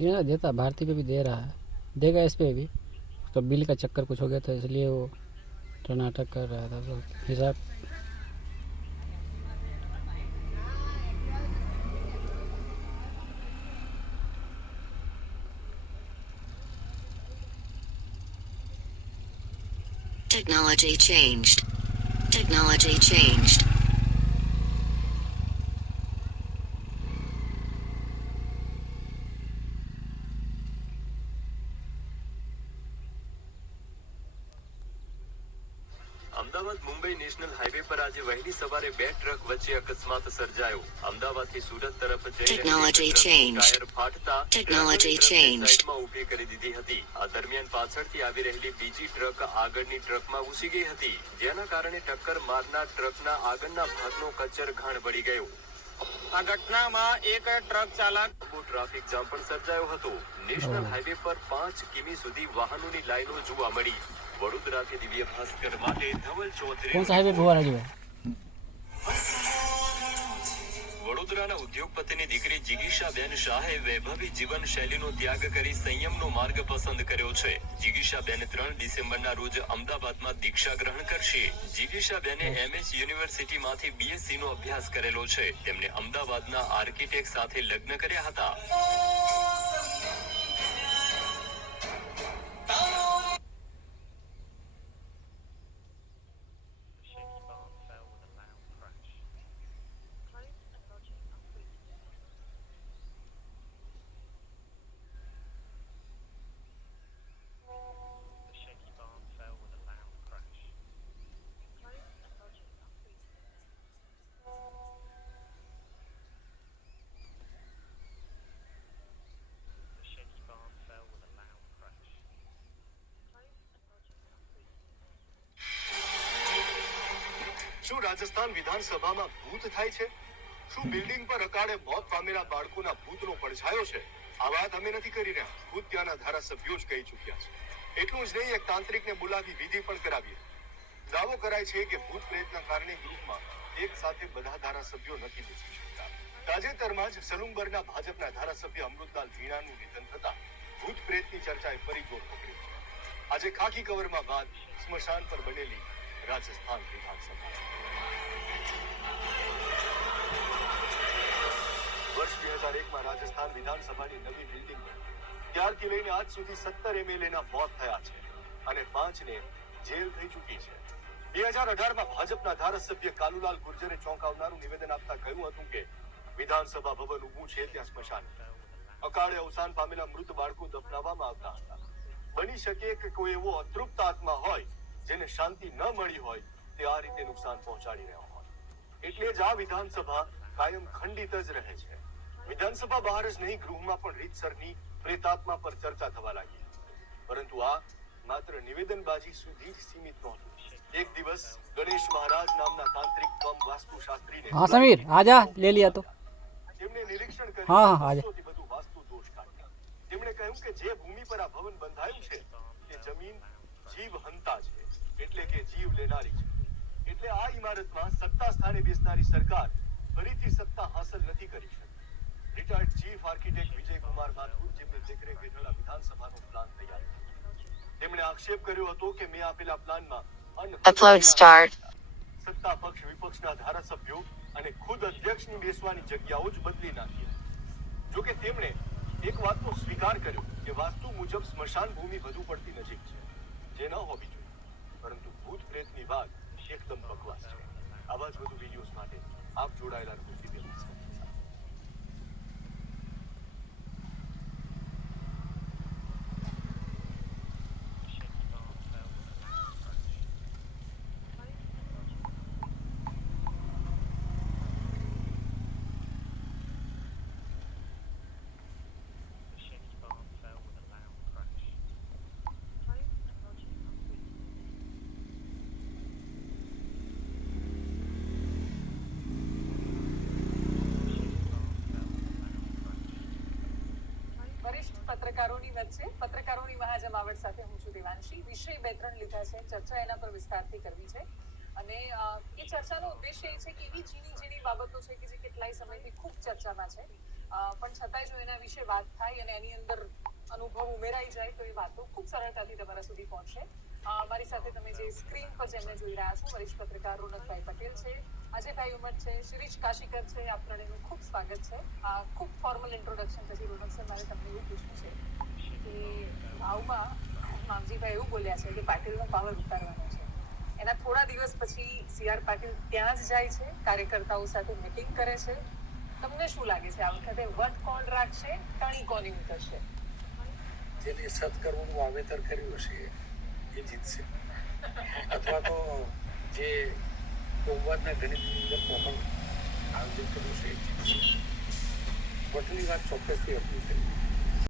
देना देता, भारती पे भी दे रहा है, देगा इस पे भी। तो बिल का चक्कर कुछ हो गया था इसलिए वो तो नाटक कर रहा था, तो हिसाब। Technology changed. Technology changed. Ahmedabad Mumbai national highway પર આજે વહેલી સવારે બે ટ્રક વચ્ચે અકસ્માત સર્જાયો. અમદાવાદથી સુરત તરફ જઈ Technology changed. ટાયર ફાટતા Technology changed. સાઈડમાં ઊભી કરી દીધી હતી. આ દરમિયાન પાછળથી આવી રહેલી બીજી ટ્રક આગળની ટ્રકમાં ઘૂસી ગઈ હતી, જેના કારણે ટક્કર મારનાર ટ્રકના આગળના ભાગનો કચરઘાણ બળી ગયો. આ ઘટનામાં એક ટ્રક ચાલક ટ્રાફિક જામ પણ સર્જાયો હતો. નેશનલ હાઈવે પર 5 કિમી સુધી વાહનોની લાઈનો જોવા મળી. વડોદરાથી દિવ્ય ભાસ્કર માટે ધવલ ચૌધરી. कौन सा हाईवे पे हुआ राजू भाई? વડોદરાના ઉદ્યોગપતિની દીકરી જિગીશાબેન શાહે વૈભવી જીવન શૈલીનો ત્યાગ કરી સંયમનો માર્ગ પસંદ કર્યો છે. જિગીશાબેન 3 ડિસેમ્બરના રોજ અમદાવાદમાં દીક્ષા ગ્રહણ કરશે. જિગીશાબેને MS યુનિવર્સિટીમાંથી BSc નો અભ્યાસ કરેલો છે. તેમણે અમદાવાદના આર્કિટેક્ટ સાથે લગ્ન કર્યા હતા. શું રાજસ્થાન વિધાનસભામાં ભૂત થાય છે? શું બિલ્ડિંગ પર અકાળે મોત પામેલા બાળકોના ભૂતનો પડછાયો છે? આ વાત અમે નથી કરી રહ્યા, ખુદ ત્યાંના ધારાસભ્યો જ કહી ચૂક્યા છે. એટલું જ નહીં, એક તાંત્રિકને બોલાવી વિધિ પણ કરાવી. દાવો કરાય છે કે ભૂત પ્રેતના કારણે ગૃહમાં એક સાથે બધા ધારાસભ્યો નથી બેસી શકતા. તાજેતરમાં જ સલુંબરના ભાજપના ધારાસભ્ય અમૃતલાલ વીણાનું નિધન થતા ભૂત પ્રેતની ચર્ચાએ ફરી જોર પકડી છે. આજે ખાકી કવરમાં બાદ સ્મશાન પર બનેલી રાજસ્થાન વિધાનસભા. વર્ષ 2001માં રાજસ્થાન વિધાનસભાની નવી બિલ્ડિંગ બની. ત્યારથી લઈને આજ સુધી 17 MLAના મોત થયા છે અને 5ને જેલ થઈ ચૂકી છે. 2018માં ભાજપના ધારાસભ્ય કાલુલાલ ગુર્જરે ચોંકાવનારું નિવેદન આપતા કહ્યું હતું કે વિધાનસભા ભવન ઊભું છે ત્યાં સ્મશાન. અકાળે અવસાન પામેલા મૃત બાળકો દફનાવવામાં આવતા હતા. બની શકે કે કોઈ એવો અતૃપ્ત આત્મા હોય જેને શાંતિ ન મળી હોય તે આ રીતે નુકસાન પહોંચાડી રહ્યો હોય. એટલે જ આ વિધાનસભા કાયમ ખંડિત જ રહે છે. વિધાનસભા બહાર જ નહીં, ગૃહમાં પણ રીતસરની પ્રેતાત્મા પર ચર્ચા થવા લાગી. પરંતુ આ માત્ર નિવેદનબાજી સુધી જ સીમિત નહોતું. એક દિવસ ગણેશ મહારાજ નામના તાંત્રિક કમ વાસ્તુશાસ્ત્રીને हाँ समीर आजा, ले लिया तो। જેમને નિરીક્ષણ કરી હા, હા, આજે. 200 થી વધુ વાસ્તુ દોષ કાઢ્યા. તેમણે કહ્યું કે જે ભૂમિ પર આ ભવન બંધાયું છે તે જમીન જીવ હંતા છે, એટલે કે જીવ લેનારી છે. એટલે આ ઇમારતમાં સત્તા સ્થાને બેસનારી સરકાર ફરીથી સત્તા હાંસલ નથી કરી શકતી. Retired chief architect Vijaykumar Mathur, જેમની દેખરેખ હેઠળ વિધાનસભાનો પ્લાન તૈયાર કર્યો, તેમણે આક્ષેપ કર્યો હતો કે મેં આપેલા પ્લાનમાં Upload start. સત્તા પક્ષ વિપક્ષના ધારાસભ્યો અને ખુદ અધ્યક્ષની બેસવાની જગ્યાઓ જ બદલી નાખી. જો કે તેમણે એક વાતનો સ્વીકાર કર્યો કે વાસ્તુ મુજબ સ્મશાન ભૂમિ વધુ પડતી નજીક છે, જે ન હોવી જોઈએ. પરંતુ ભૂત પ્રેતની વાત એકદમ બકવાસ છે. આવા જ વધુ વિડીયોઝ માટે આપ જોડાયેલા રહો દિવ્ય ભાસ્કર સાથે. વરિષ્ઠ પત્રકારોની વચ્ચે પત્રકારોની મહાજમાવટ સાથે હું છું દેવાંશી. વિષય 2-3 લીધા છે, ચર્ચા એના પર વિસ્તારથી કરવી છે. અને એ ચર્ચાનો ઉદ્દેશ્ય એ છે કે એવી ઝીણી ઝીણી બાબતો છે કે જે કેટલાય સમયથી ખૂબ ચર્ચામાં છે. પણ છતાંય જો એના વિશે વાત થાય અને એની અંદર અનુભવ ઉમેરાઈ જાય તો એ વાતો ખૂબ સરળતાથી તમારા સુધી પહોંચશે. મારી સાથે તમે જે સ્ક્રીન પર જેમને જોઈ રહ્યા છો વરિષ્ઠ પત્રકાર રોનકભાઈ પટેલ છે, અજયભાઈ ઉમર છે, શિરીષ કાશીકર છે. આપ ત્રણેયનું ખૂબ સ્વાગત છે. ખૂબ ફોર્મલ ઇન્ટ્રોડક્શન પછી રોનક સર મારે તમને એવું પૂછવું છે કે ભાવમાં મામજીભાઈ એવું બોલ્યા છે કે પાટીલનો પાવર ઉતારવાનો છે. એના થોડા દિવસ પછી સી.આર. પાટીલ ત્યાં જ જાય છે, કાર્યકર્તાઓ સાથે મિટિંગ કરે છે. તમને શું લાગે છે આ વખતે વટ કોણ રાખશે, ટણી કોની ઉતરશે? જેને સત્કર્મનું વાવેતર કર્યું હશે એ જીતશે, અથવા તો જે બહુમતના ગણિતની અંદર પણ આયોજન કર્યું છે એ જીતશે. વટની વાત ચોક્કસથી અપીલ કરી.